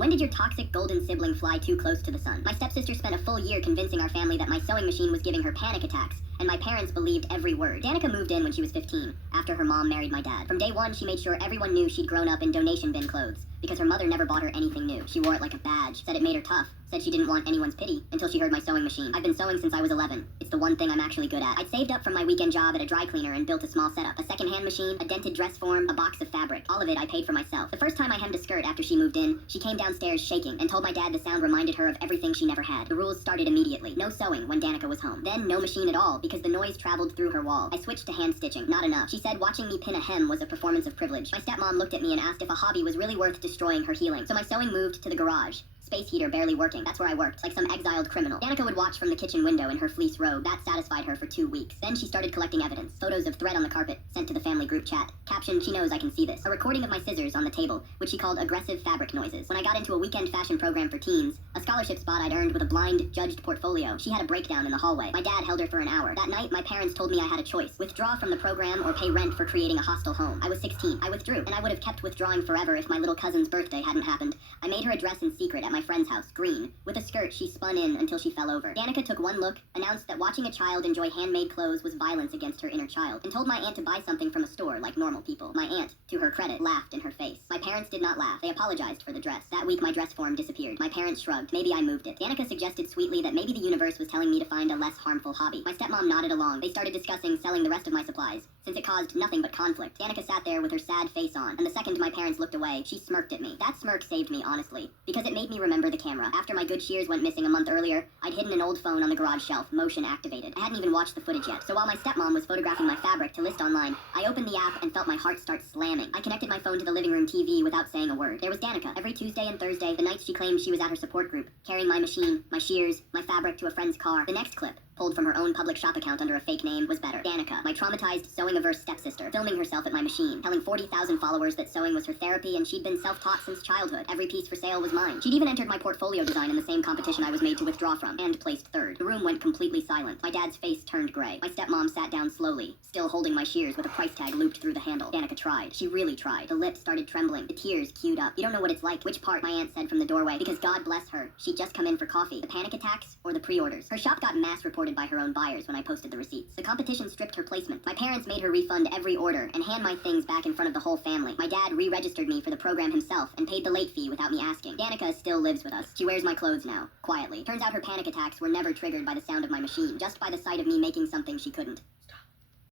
When did your toxic golden sibling fly too close to the sun? My stepsister spent a full year convincing our family that my sewing machine was giving her panic attacks, and my parents believed every word. Danica moved in when she was 15, after her mom married my dad. From day one, she made sure everyone knew she'd grown up in donation bin clothes, because her mother never bought her anything new. She wore it like a badge, said it made her tough, said she didn't want anyone's pity, until she heard my sewing machine. I've been sewing since I was 11. It's the one thing I'm actually good at. I'd saved up from my weekend job at a dry cleaner and built a small setup. A second-hand machine, a dented dress form, a box of fabric. All of it I paid for myself. The first time I hemmed a skirt after she moved in, she came downstairs shaking and told my dad the sound reminded her of everything she never had. The rules started immediately. No sewing when Danica was home. Then no machine at all, because the noise traveled through her wall. I switched to hand stitching. Not enough. She said watching me pin a hem was a performance of privilege. My stepmom looked at me and asked if a hobby was really worth destroying her healing. So my sewing moved to the garage. Space heater barely working. That's where I worked, like some exiled criminal. Danica would watch from the kitchen window in her fleece robe. That satisfied her for 2 weeks. Then she started collecting evidence. Photos of thread on the carpet, sent to the family group chat. Caption, she knows I can see this. A recording of my scissors on the table, which she called aggressive fabric noises. When I got into a weekend fashion program for teens, a scholarship spot I'd earned with a blind, judged portfolio, she had a breakdown in the hallway. My dad held her for an hour. That night, my parents told me I had a choice. Withdraw from the program or pay rent for creating a hostile home. I was 16. I withdrew, and I would have kept withdrawing forever if my little cousin's birthday hadn't happened. I made her a dress in secret at my friend's house, green. With a skirt she spun in until she fell over. Danica took one look, announced that watching a child enjoy handmade clothes was violence against her inner child, and told my aunt to buy something from a store like normal people. My aunt, to her credit, laughed in her face. My parents did not laugh. They apologized for the dress. That week my dress form disappeared. My parents shrugged. Maybe I moved it. Danica suggested sweetly that maybe the universe was telling me to find a less harmful hobby. My stepmom nodded along. They started discussing selling the rest of my supplies, since it caused nothing but conflict. Danica sat there with her sad face on, and the second my parents looked away, she smirked at me. That smirk saved me, honestly, because it made me remember the camera. After my good shears went missing a month earlier, I'd hidden an old phone on the garage shelf, motion activated. I hadn't even watched the footage yet, so while my stepmom was photographing my fabric to list online, I opened the app and felt my heart start slamming. I connected my phone to the living room TV without saying a word. There was Danica. Every Tuesday and Thursday, the nights she claimed she was at her support group, carrying my machine, my shears, my fabric to a friend's car. The next clip, pulled from her own public shop account under a fake name, was better. Danica, my traumatized, sewing-averse stepsister, filming herself at my machine, telling 40,000 followers that sewing was her therapy and she'd been self-taught since childhood. Every piece for sale was mine. She'd even entered my portfolio design in the same competition I was made to withdraw from, and placed third. The room went completely silent. My dad's face turned gray. My stepmom sat down slowly, still holding my shears with a price tag looped through the handle. Danica tried. She really tried. The lips started trembling. The tears queued up. You don't know what it's like. Which part? My aunt said from the doorway, because God bless her. She'd just come in for coffee. The panic attacks or the pre-orders. Her shop got mass reported by her own buyers when I posted the receipts. The competition stripped her placement. My parents made her refund every order and hand my things back in front of the whole family. My dad re-registered me for the program himself and paid the late fee without me asking. Danica still lives with us. She wears my clothes now, quietly. Turns out her panic attacks were never triggered by the sound of my machine, just by the sight of me making something she couldn't.